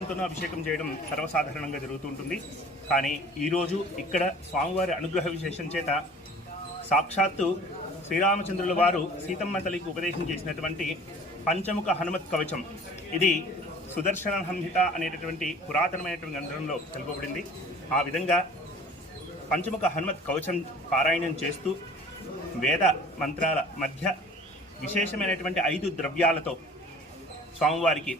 తోనూ అభిషేకం చేయడం సర్వసాధారణంగా జరుగుతూ ఉంటుంది కానీ ఈరోజు ఇక్కడ స్వామివారి అనుగ్రహ విశేషం చేత సాక్షాత్తు శ్రీరామచంద్రుల వారు సీతమ్మ తల్లికి ఉపదేశం చేసినటువంటి పంచముఖ హనుమత్ కవచం. ఇది సుదర్శన సంహిత అనేటటువంటి పురాతనమైనటువంటి గ్రంథంలో తెలుపబడింది. ఆ విధంగా పంచముఖ హనుమత్ కవచం పారాయణం చేస్తూ వేద మంత్రాల మధ్య విశేషమైనటువంటి ఐదు ద్రవ్యాలతో స్వామివారికి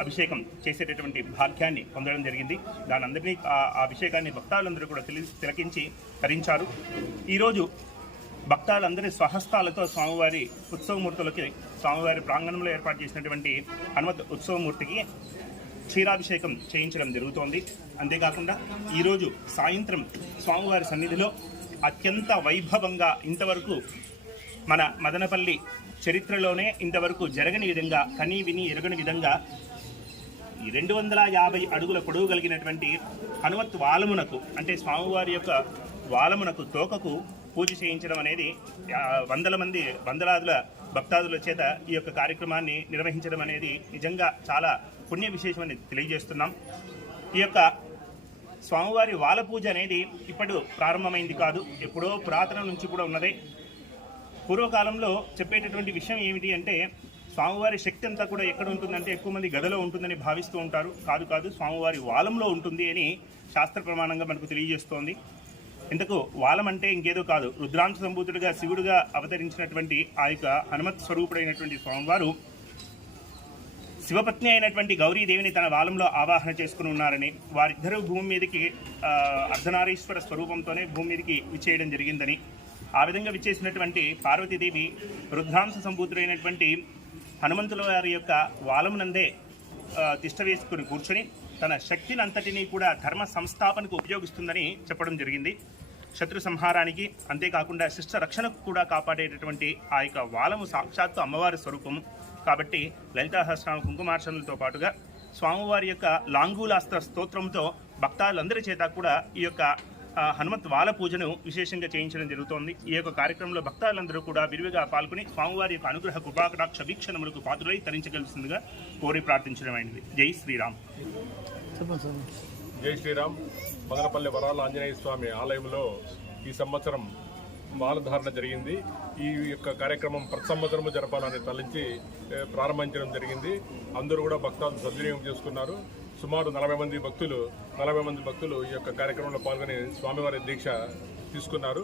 అభిషేకం చేసేటటువంటి భాగ్యాన్ని పొందడం జరిగింది. దాని అందరినీ ఆ అభిషేకాన్ని భక్తాలందరూ కూడా తిలి తిలకించి తరించారు. ఈరోజు భక్తాలందరి స్వహస్తాలతో స్వామివారి ఉత్సవమూర్తులకి స్వామివారి ప్రాంగణంలో ఏర్పాటు చేసినటువంటి హనుమత్ ఉత్సవమూర్తికి క్షీరాభిషేకం చేయించడం జరుగుతోంది. అంతేకాకుండా ఈరోజు సాయంత్రం స్వామివారి సన్నిధిలో అత్యంత వైభవంగా ఇంతవరకు మన మదనపల్లి చరిత్రలోనే ఇంతవరకు జరగని విధంగా కనీ విని ఎరగని విధంగా ఈ రెండు వందల యాభై అడుగుల పొడవు కలిగినటువంటి హనుమత్ వాలమునకు అంటే స్వామివారి యొక్క వాలమునకు తోకకు పూజ చేయించడం అనేది వందల మంది వందలాదుల భక్తాదుల చేత ఈ యొక్క కార్యక్రమాన్ని నిర్వహించడం అనేది నిజంగా చాలా పుణ్య విశేషమని తెలియజేస్తున్నాం. ఈ యొక్క స్వామివారి వాల పూజ అనేది ఇప్పుడు ప్రారంభమైంది కాదు ఎప్పుడో పురాతనం నుంచి కూడా ఉన్నదే. పూర్వకాలంలో చెప్పేటటువంటి విషయం ఏమిటి అంటే స్వామివారి శక్తి అంతా కూడా ఎక్కడ ఉంటుందంటే ఎక్కువ మంది గదలో ఉంటుందని భావిస్తూ ఉంటారు. కాదు కాదు స్వామివారి వాలంలో ఉంటుంది అని శాస్త్ర ప్రమాణంగా మనకు తెలియజేస్తోంది. ఇంతకు వాలం అంటే ఇంకేదో కాదు. రుద్రాంశ సంభూతుడిగా శివుడుగా అవతరించినటువంటి ఆ యొక్క హనుమత్ స్వరూపుడైనటువంటి స్వామివారు శివపత్ని అయినటువంటి గౌరీదేవిని తన వాలంలో ఆవాహన చేసుకుని ఉన్నారని వారిద్దరూ భూమి మీదకి అర్ధనారీశ్వర స్వరూపంతోనే భూమి మీదకి విచ్చేయడం జరిగిందని ఆ విధంగా విచ్చేసినటువంటి పార్వతీదేవి రుద్రాంశ సంభూతుడైనటువంటి హనుమంతుల వారి యొక్క వాలమునందే ఆ, తిష్ట వేసుకుని కూర్చొని తన శక్తిని అంతటినీ కూడా ధర్మ సంస్థాపనకు ఉపయోగిస్తుందని చెప్పడం జరిగింది. శత్రు సంహారానికి అంతేకాకుండా శిష్ట రక్షణకు కూడా కాపాడేటటువంటి ఆ యొక్క వాలము సాక్షాత్తు అమ్మవారి స్వరూపము. కాబట్టి లలితా సహస్రనామ కుంకుమార్చనలతో పాటుగా స్వామివారి యొక్క లాంగూలాస్త్ర స్తోత్రంతో భక్తాలందరి చేత కూడా ఈ యొక్క హనుమత్ వాల పూజను విశేషంగా చేయించడం జరుగుతోంది. ఈ యొక్క కార్యక్రమంలో భక్తాలందరూ కూడా విరివిగా పాల్గొని స్వామివారి యొక్క అనుగ్రహ కృపాకటాక్ష వీక్షణములకు పాత్రులై తరించగలిసిందిగా కోరి ప్రార్థించడమైనది జై శ్రీరామ్. జై శ్రీరామ్. మదనపల్లి వరాల ఆంజనేయ స్వామి ఆలయంలో ఈ సంవత్సరం మాలధారణ జరిగింది. ఈ యొక్క కార్యక్రమం ప్రతి సంవత్సరము జరపాలని తలించి ప్రారంభించడం జరిగింది. అందరూ కూడా భక్తాలు సద్వినియోగం చేసుకున్నారు. సుమారు నలభై మంది భక్తులు నలభై మంది భక్తులు ఈ యొక్క కార్యక్రమంలో పాల్గొని స్వామివారి దీక్ష తీసుకున్నారు.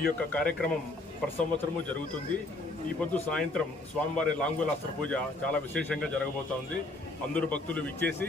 ఈ యొక్క కార్యక్రమం ప్రతి సంవత్సరము జరుగుతుంది. ఈ పొద్దు సాయంత్రం స్వామివారి లాంగులాస్త్ర పూజ చాలా విశేషంగా జరగబోతోంది. అందరూ భక్తులు విచ్చేసి